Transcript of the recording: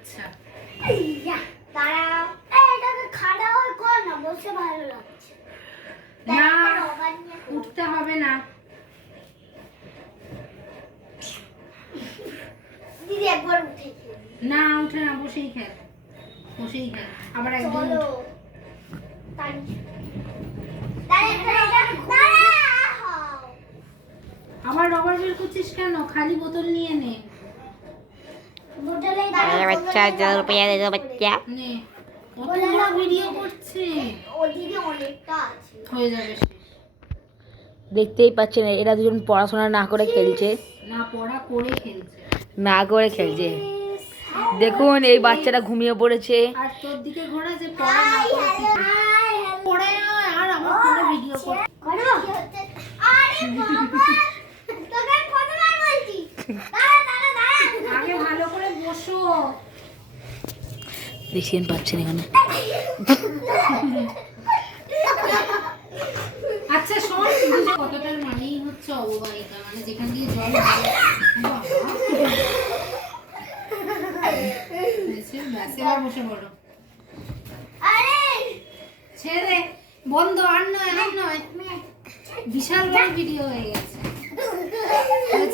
আচ্ছা। না উঠতে হবে না। উঠে না। উঠে না বসেই খেল বসেই খেল আবার একদিন আবার রবার বের করছিস কেন? খালি বোতল নিয়ে নে। দেখতেই পাচ্ছেন এরা দুজন পড়াশোনা না করে খেলছে। না করে খেলছে। দেখুন এই বাচ্চাটা ঘুমিয়ে পড়েছে। আর তোর দিকে ঘোরা যে পড়া না আর আমার ফোনে ভিডিও করো আরে বাবা! তোকে দেখছেন পাচ্ছেন এখানে। আচ্ছা শোন কতটার মানেই হচ্ছে অববাহিকা মানে যেখান দিয়ে জল বসে পড়ো। আরে! ছেড়ে বন্ধ আর নয় আর নয়। বিশাল বড় ভিডিও হয়ে গেছে।